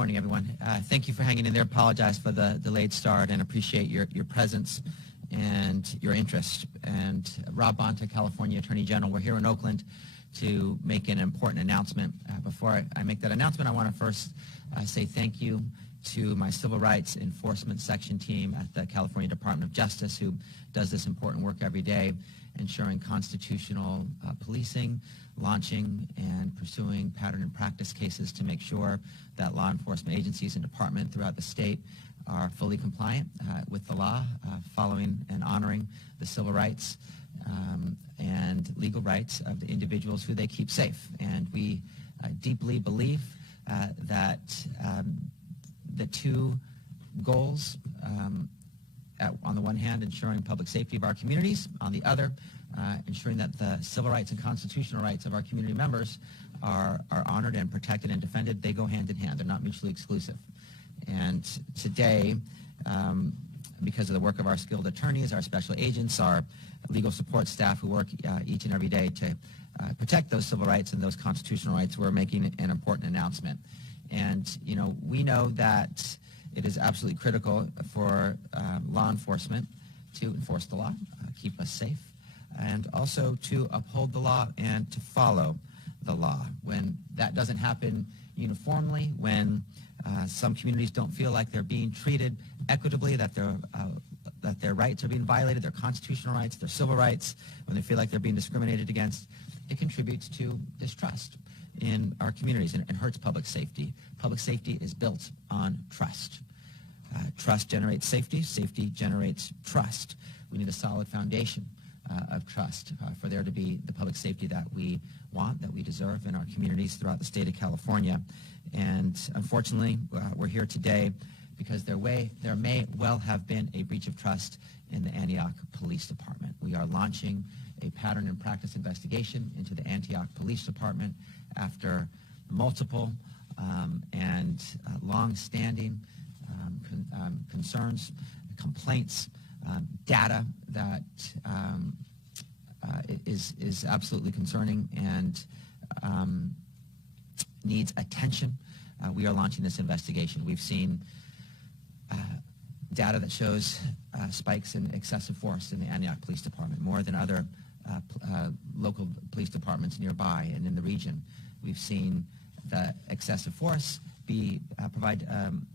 morning, everyone. Thank you for hanging in there. Apologize for the delayed start and appreciate your presence and your interest. And Rob Bonta, California Attorney General, we're here in Oakland to make an important announcement. Before I make that announcement, I want to first say thank you to my Civil Rights Enforcement Section team at the California Department of Justice, who does this important work every day, ensuring constitutional policing, launching and pursuing pattern and practice cases to make sure that law enforcement agencies and departments throughout the state are fully compliant with the law, following and honoring the civil rights and legal rights of the individuals who they keep safe. And we deeply believe that the two goals, on the one hand, ensuring public safety of our communities, on the other, ensuring that the civil rights and constitutional rights of our community members are honored and protected and defended. They go hand in hand. They're not mutually exclusive. And today, because of the work of our skilled attorneys, our special agents, our legal support staff who work each and every day to protect those civil rights and those constitutional rights, we're making an important announcement. And, you know, we know that it is absolutely critical for law enforcement to enforce the law, keep us safe, and also to uphold the law and to follow the law. When that doesn't happen uniformly, when some communities don't feel like they're being treated equitably, that their rights are being violated, their constitutional rights, their civil rights, when they feel like they're being discriminated against, it contributes to distrust in our communities and hurts public safety. Public safety is built on trust. Trust generates safety. Safety generates trust. We need a solid foundation of trust for there to be the public safety that we want, that we deserve in our communities throughout the state of California. And unfortunately, we're here today because there may well have been a breach of trust in the Antioch Police Department. We are launching a pattern and practice investigation into the Antioch Police Department after multiple and long-standing concerns, complaints, data that is absolutely concerning and needs attention. We are launching this investigation. We've seen data that shows spikes in excessive force in the Antioch Police Department, more than other local police departments nearby and in the region. We've seen the excessive force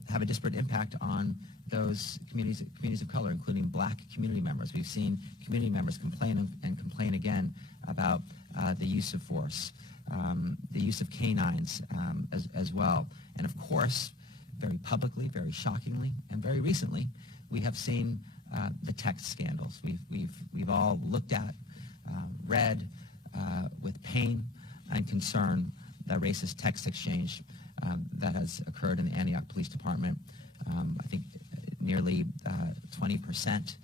have a disparate impact on those communities of color, including black community members. We've seen community members complain and complain again about the use of force, the use of canines as well. And of course, very publicly, very shockingly, and very recently, we have seen the text scandals. We've all looked at, read with pain and concern the racist text exchange that has occurred in the Antioch Police Department. I think nearly 20%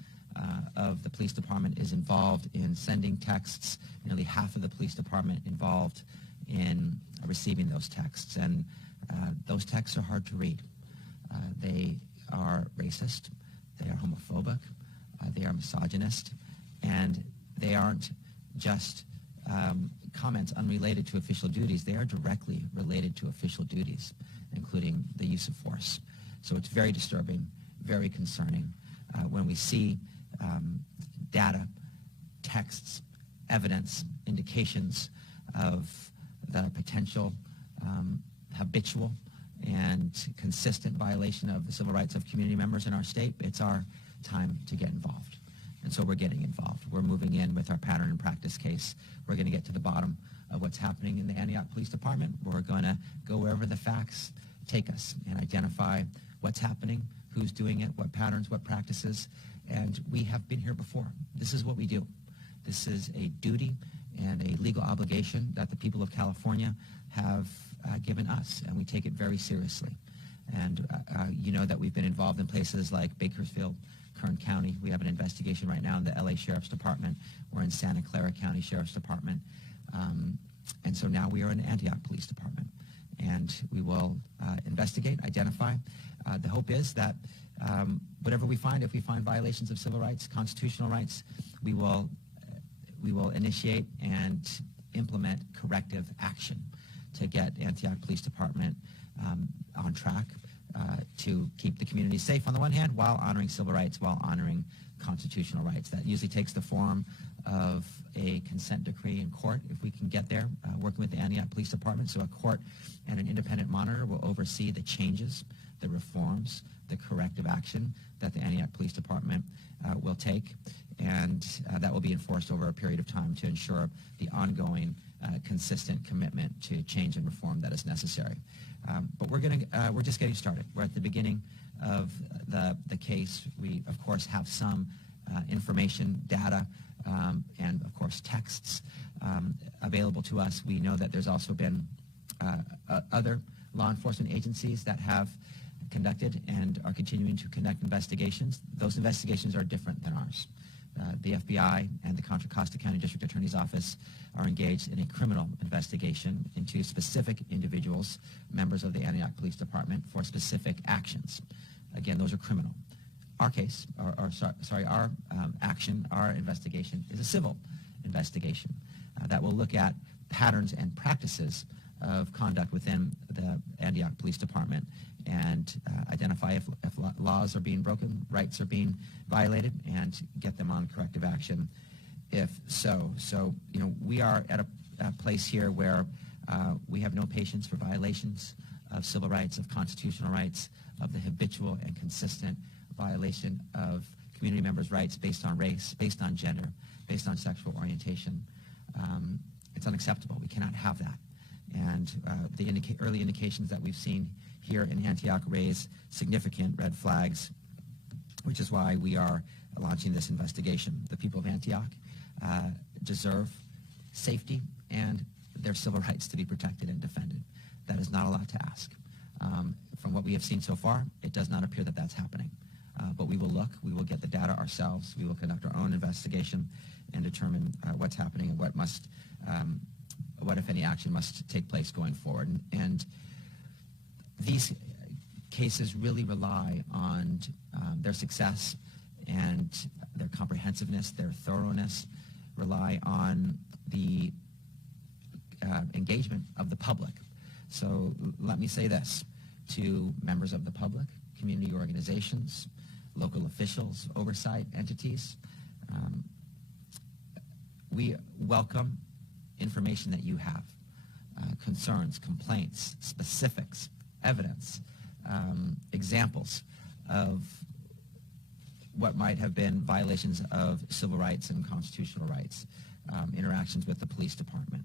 of the police department is involved in sending texts, nearly half of the police department involved in receiving those texts. And those texts are hard to read. They are racist, they are homophobic, they are misogynist, and they aren't just comments unrelated to official duties. They are directly related to official duties, including the use of force. So it's very disturbing, very concerning when we see data, texts, evidence, indications of the potential habitual and consistent violation of the civil rights of community members in our state. It's our time to get involved. And so we're getting involved. We're moving in with our pattern and practice case. We're going to get to the bottom of what's happening in the Antioch Police Department. We're going to go wherever the facts take us and identify what's happening, who's doing it, what patterns, what practices. And we have been here before. This is what we do. This is a duty and a legal obligation that the people of California have given us, and we take it very seriously. And you know that we've been involved in places like Bakersfield, Kern County. We have an investigation right now in the LA Sheriff's Department. We're in Santa Clara County Sheriff's Department. And so now we are in the Antioch Police Department. And we will investigate, identify. The hope is that whatever we find, if we find violations of civil rights, constitutional rights, we will initiate and implement corrective action to get Antioch Police Department on track to keep the community safe on the one hand, while honoring civil rights, while honoring constitutional rights. That usually takes the form of a consent decree in court, if we can get there, working with the Antioch Police Department. So a court and an independent monitor will oversee the changes, the reforms, the corrective action that the Antioch Police Department will take, and that will be enforced over a period of time to ensure the ongoing consistent commitment to change and reform that is necessary. But we're just getting started. We're at the beginning of the case. We, of course, have some information, data, and, of course, texts available to us. We know that there's also been other law enforcement agencies that have conducted and are continuing to conduct investigations. Those investigations are different than ours. The FBI and the Contra Costa County District Attorney's Office are engaged in a criminal investigation into specific individuals, members of the Antioch Police Department, for specific actions. Again, those are criminal. Our case, our action, our investigation is a civil investigation that will look at patterns and practices of conduct within the Antioch Police Department and identify if laws are being broken, rights are being violated, and get them on corrective action if so. So, we are at a place here where we have no patience for violations of civil rights, of constitutional rights, of the habitual and consistent violation of community members' rights based on race, based on gender, based on sexual orientation. It's unacceptable. We cannot have that. And the early indications that we've seen here in Antioch raise significant red flags, which is why we are launching this investigation. The people of Antioch deserve safety and their civil rights to be protected and defended. That is not a lot to ask. From what we have seen so far, it does not appear that that's happening. But we will look. We will get the data ourselves. We will conduct our own investigation and determine what's happening and what, if any, action must take place going forward. And these cases really rely on their success and their comprehensiveness, their thoroughness, rely on the engagement of the public. So let me say this to members of the public, community organizations, local officials, oversight entities. We welcome information that you have, concerns, complaints, specifics, evidence, examples of what might have been violations of civil rights and constitutional rights, interactions with the police department.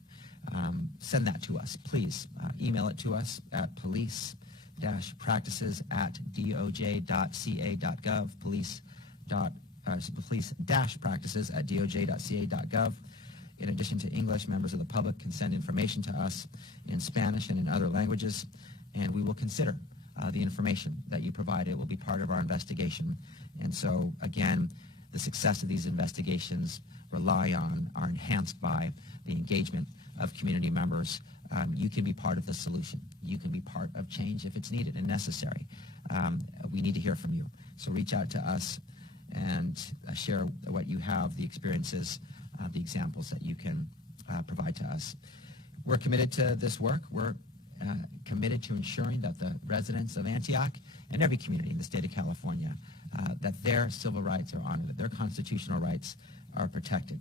Send that to us, please. Email it to us at police-practices@doj.ca.gov, police-practices@doj.ca.gov. In addition to English, members of the public can send information to us in Spanish and in other languages, and we will consider the information that you provide. It will be part of our investigation. And so, again, the success of these investigations rely on, are enhanced by the engagement of community members. You can be part of the solution. You can be part of change if it's needed and necessary. We need to hear from you. So reach out to us and share what you have, the experiences, the examples that you can provide to us. We're committed to this work. We're committed to ensuring that the residents of Antioch and every community in the state of California, that their civil rights are honored, that their constitutional rights are protected.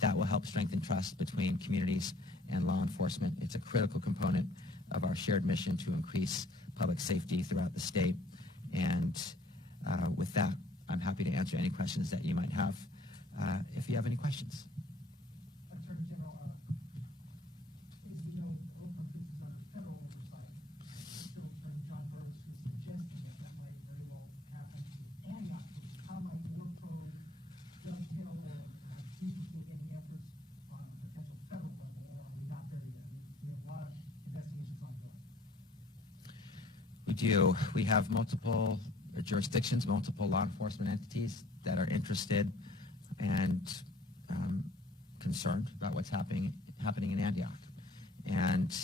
That will help strengthen trust between communities and law enforcement. It's a critical component of our shared mission to increase public safety throughout the state. And with that, I'm happy to answer any questions that you might have, if you have any questions. Attorney General, as we know, Oakland Police is under federal oversight. Still, Attorney John Burris was suggesting that might very well happen to Antioch. How might your probe dovetail or duplicate any efforts on a potential federal level, or are we not there yet? We have a lot of investigations ongoing. We do. We have multiple jurisdictions, multiple law enforcement entities that are interested and concerned about what's happening in Antioch. And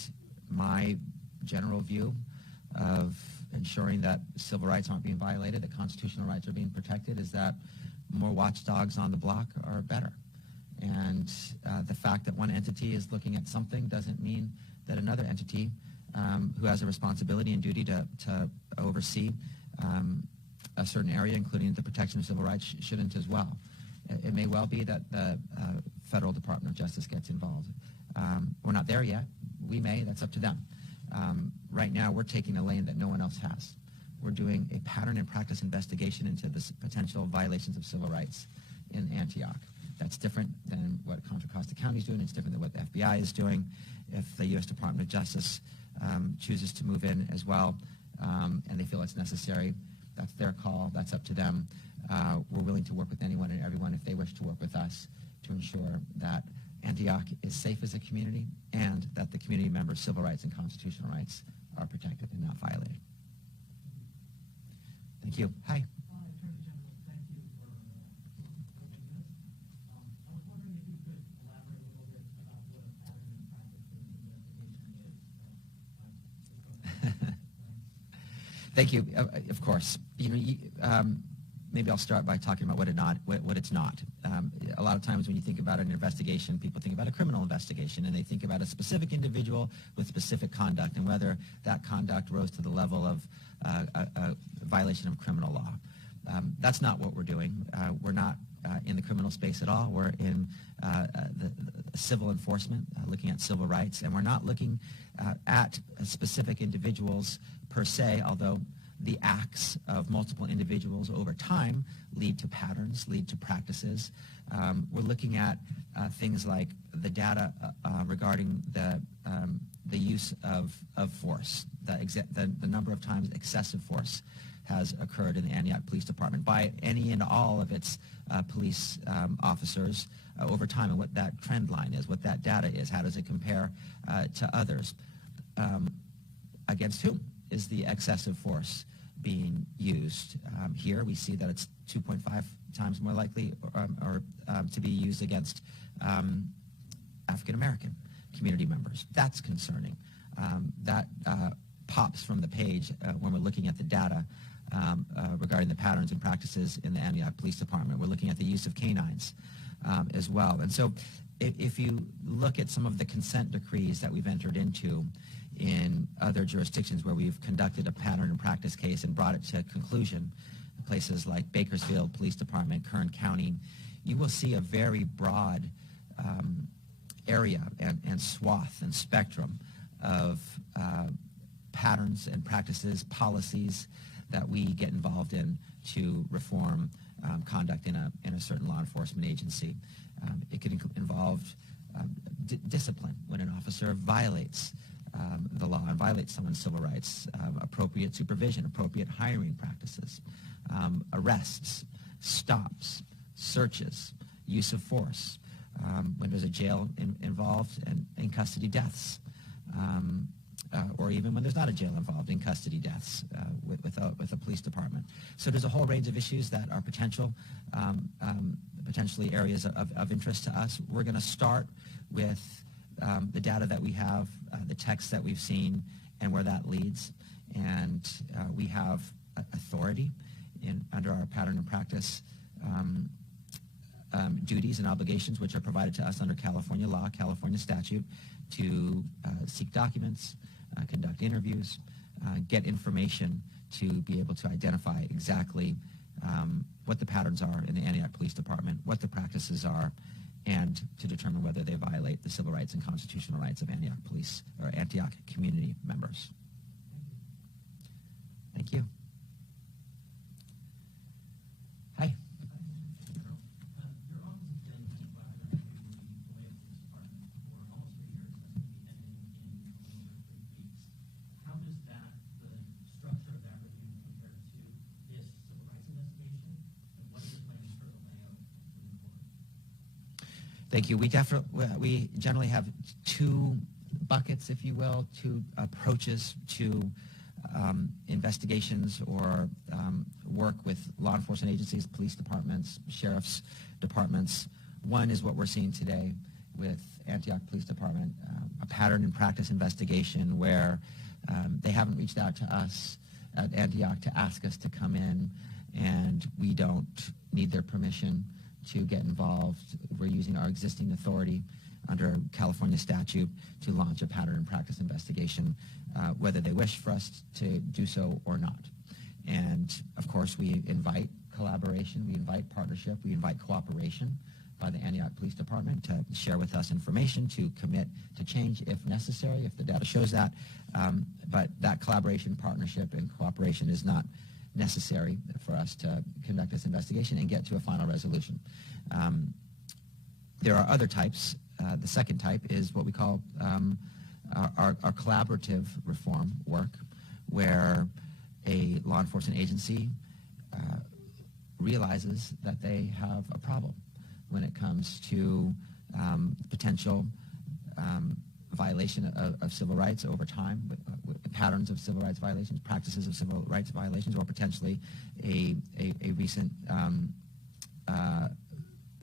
my general view of ensuring that civil rights aren't being violated, that constitutional rights are being protected, is that more watchdogs on the block are better. And the fact that one entity is looking at something doesn't mean that another entity who has a responsibility and duty to oversee a certain area, including the protection of civil rights, shouldn't as well. It may well be that the Federal Department of Justice gets involved. We're not there yet. We may. That's up to them. Right now, we're taking a lane that no one else has. We're doing a pattern and practice investigation into the potential violations of civil rights in Antioch. That's different than what Contra Costa County is doing. It's different than what the FBI is doing. If the U.S. Department of Justice chooses to move in as well, and they feel it's necessary, that's their call. That's up to them. We're willing to work with anyone and everyone if they wish to work with us to ensure that Antioch is safe as a community and that the community members' civil rights and constitutional rights are protected and not violated. Thank you. Hi. Attorney General, thank you for holding this. I was wondering if you could elaborate a little bit about what a pattern and practice investigation is. Thank you. Of course. Maybe I'll start by talking about what it's not. A lot of times when you think about an investigation, people think about a criminal investigation, and they think about a specific individual with specific conduct and whether that conduct rose to the level of a violation of criminal law. That's not what we're doing. We're not in the criminal space at all. We're in the civil enforcement, looking at civil rights, and we're not looking at specific individuals per se, although the acts of multiple individuals over time lead to patterns, lead to practices. We're looking at things like the data regarding the use of force, the number of times excessive force has occurred in the Antioch Police Department by any and all of its police officers over time, and what that trend line is, what that data is, how does it compare to others. Against whom is the excessive force being used? Here we see that it's 2.5 times more likely to be used against African American community members. That's concerning. That pops from the page when we're looking at the data regarding the patterns and practices in the Antioch Police Department. We're looking at the use of canines as well. And so if you look at some of the consent decrees that we've entered into in other jurisdictions where we've conducted a pattern and practice case and brought it to conclusion, places like Bakersfield Police Department, Kern County, you will see a very broad area and swath and spectrum of patterns and practices, policies that we get involved in to reform conduct in a certain law enforcement agency. It could involve discipline when an officer violates the law and violates someone's civil rights, appropriate supervision, appropriate hiring practices, arrests, stops, searches, use of force, when there's a jail involved, and in custody deaths, or even when there's not a jail involved, in custody deaths with a police department. So there's a whole range of issues that are potentially areas of interest to us. We're going to start with the data that we have, the text that we've seen, and where that leads. And we have authority under our pattern and practice duties and obligations, which are provided to us under California law, California statute, to seek documents, conduct interviews, get information to be able to identify exactly what the patterns are in the Antioch Police Department, what the practices are, and to determine whether they violate the civil rights and constitutional rights of Antioch Police or Antioch community members. Thank you. Hi. Your office has been by the Antioch Police Department for almost 3 years. That's going to be ending in a little over 3 weeks. How does the structure of that review compare to this civil rights investigation? And what are your plans for the layout moving forward? Thank you. We generally have two buckets, if you will, two approaches to investigations or work with law enforcement agencies, police departments, sheriff's departments. One is what we're seeing today with Antioch Police Department, a pattern and practice investigation where they haven't reached out to us at Antioch to ask us to come in, and we don't need their permission to get involved. We're using our existing authority under California statute to launch a pattern and practice investigation, whether they wish for us to do so or not. And of course, we invite collaboration, we invite partnership, we invite cooperation by the Antioch Police Department to share with us information, to commit to change if necessary, if the data shows that. But that collaboration, partnership, and cooperation is not necessary for us to conduct this investigation and get to a final resolution. There are other types. The second type is what we call our collaborative reform work, where a law enforcement agency realizes that they have a problem when it comes to potential violation of civil rights over time, with patterns of civil rights violations, practices of civil rights violations, or potentially a recent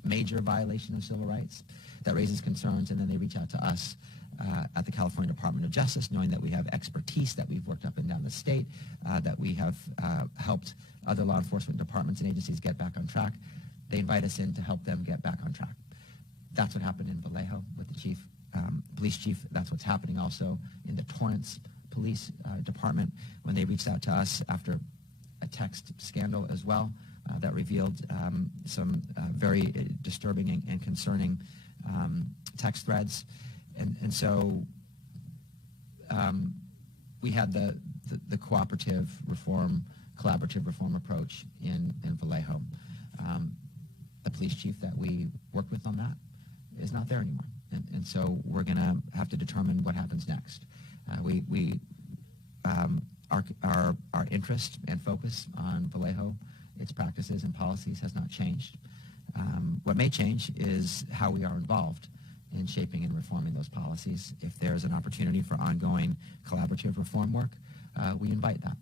major violation of civil rights that raises concerns, and then they reach out to us at the California Department of Justice, knowing that we have expertise, that we've worked up and down the state, that we have helped other law enforcement departments and agencies get back on track. They invite us in to help them get back on track. That's what happened in Vallejo with the police chief. That's what's happening also in the Torrance Police Department when they reached out to us after a text scandal as well that revealed some very disturbing and concerning text threads. And so we had the collaborative reform approach in Vallejo. The police chief that we worked with on that is not there anymore. And so we're going to have to determine what happens next. Our interest and focus on Vallejo, its practices and policies, has not changed. What may change is how we are involved in shaping and reforming those policies. If there's an opportunity for ongoing collaborative reform work, we invite that.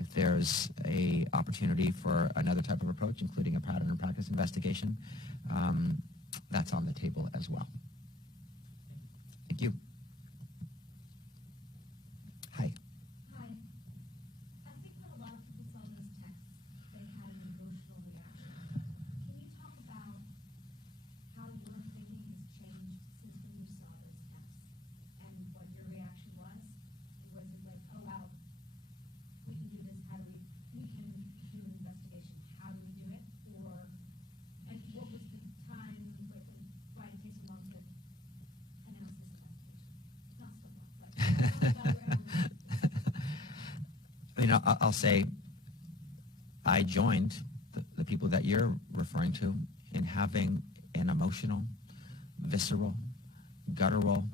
If there's a opportunity for another type of approach, including a pattern and practice investigation, that's on the table as well. Thank you. Hi. Hi. I think when a lot of people saw those texts, they had an emotional reaction. Can you talk about how your thinking has changed since when you saw those texts and what your reaction was? Was it like, oh wow, we can do this, how do we can do an investigation, how do we do it? Or, and what was the time, like, why did it take so long to announce this investigation? Not so long, but I mean, I'll say I joined the people that you're referring to in having an emotional, visceral, guttural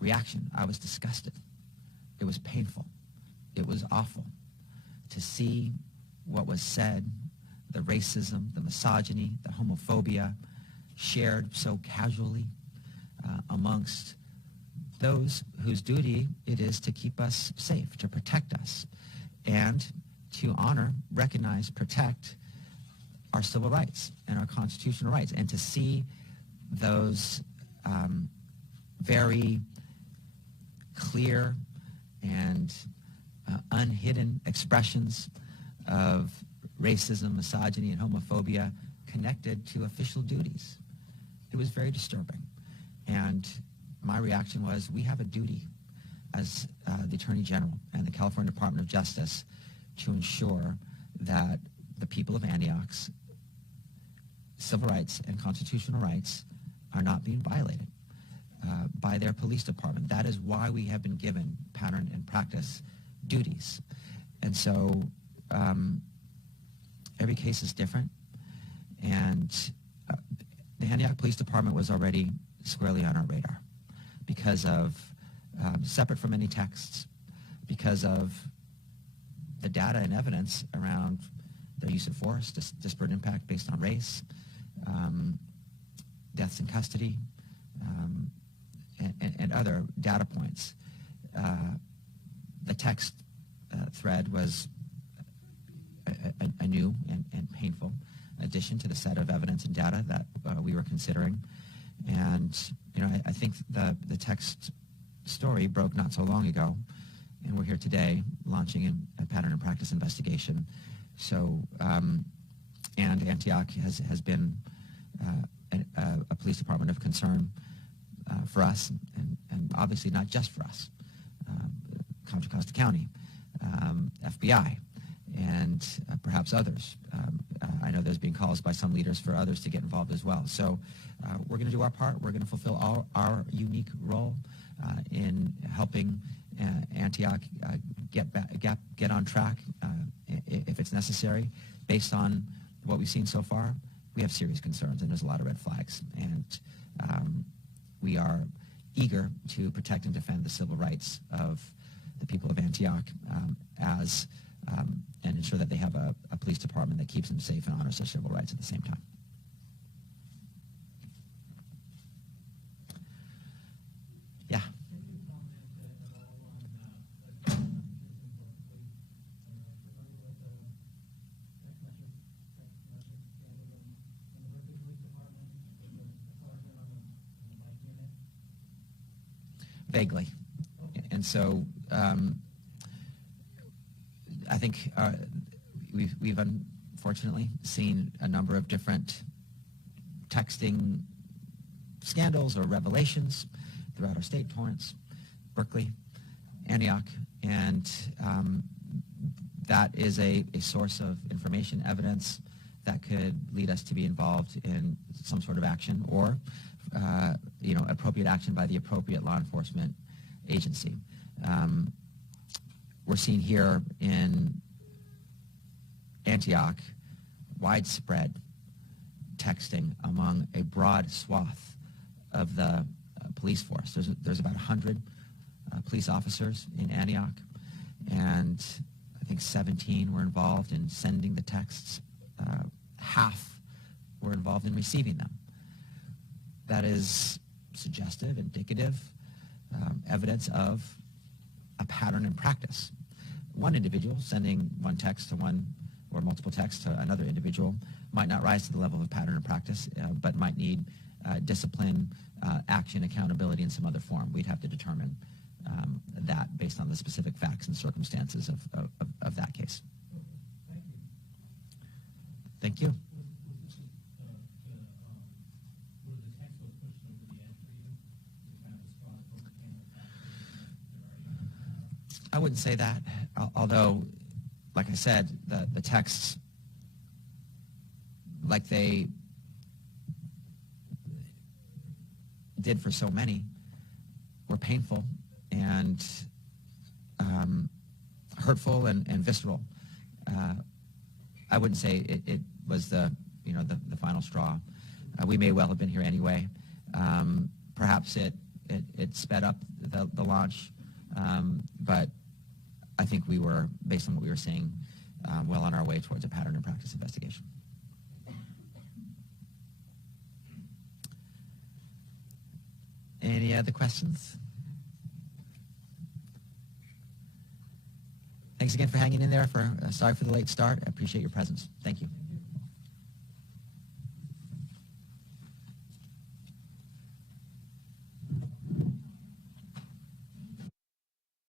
reaction. I was disgusted. It was painful. It was awful to see what was said, the racism, the misogyny, the homophobia shared so casually amongst those whose duty it is to keep us safe, to protect us, and to honor, recognize, protect our civil rights and our constitutional rights, and to see those very clear and unhidden expressions of racism, misogyny, and homophobia connected to official duties. It was very disturbing. And my reaction was, we have a duty as the Attorney General and the California Department of Justice to ensure that the people of Antioch's civil rights and constitutional rights are not being violated by their police department. That is why we have been given pattern and practice duties. And so every case is different. And the Antioch Police Department was already squarely on our radar because of, separate from any texts, because of the data and evidence around the use of force, disparate impact based on race, deaths in custody, and other data points. The text thread was a new and painful addition to the set of evidence and data that we were considering. And, you know, I think the text story broke not so long ago, and we're here today launching a pattern and practice investigation. So, and Antioch has been a police department of concern for us, and obviously not just for us, Contra Costa County, FBI, and perhaps others. I know there's been calls by some leaders for others to get involved as well. So we're going to do our part. We're going to fulfill our unique role in helping Antioch get on track if it's necessary. Based on what we've seen so far, we have serious concerns, and there's a lot of red flags. And we are eager to protect and defend the civil rights of the people of Antioch and ensure that they have a police department that keeps them safe and honors their civil rights at the same time. Yeah. Can you comment at all on the citizens of the police? Familiar with the text message scandal in the Berkeley Police Department with the sergeant on the bike unit? Vaguely. And so I think we've unfortunately seen a number of different texting scandals or revelations throughout our state, Torrance, Berkeley, Antioch, and that is a source of information, evidence that could lead us to be involved in some sort of action or appropriate action by the appropriate law enforcement agency. We're seeing here in Antioch widespread texting among a broad swath of the police force. There's about 100 police officers in Antioch, and I think 17 were involved in sending the texts. Half were involved in receiving them. That is suggestive, indicative, evidence of a pattern in practice. One individual sending one text to one or multiple texts to another individual might not rise to the level of a pattern in practice, but might need discipline, action, accountability in some other form. We'd have to determine that based on the specific facts and circumstances of that case. Thank you. Thank you. Was this where the text was pushed over the edge for you? To kind of a straw that overcame the fact that I wouldn't say that, although, like I said, the texts, like they did for so many, were painful and hurtful and visceral. I wouldn't say it was the final straw. We may well have been here anyway. Perhaps it sped up the launch, but I think we were, based on what we were seeing, well on our way towards a pattern and practice investigation. Any other questions? Thanks again for hanging in there. Sorry for the late start. I appreciate your presence. Thank you.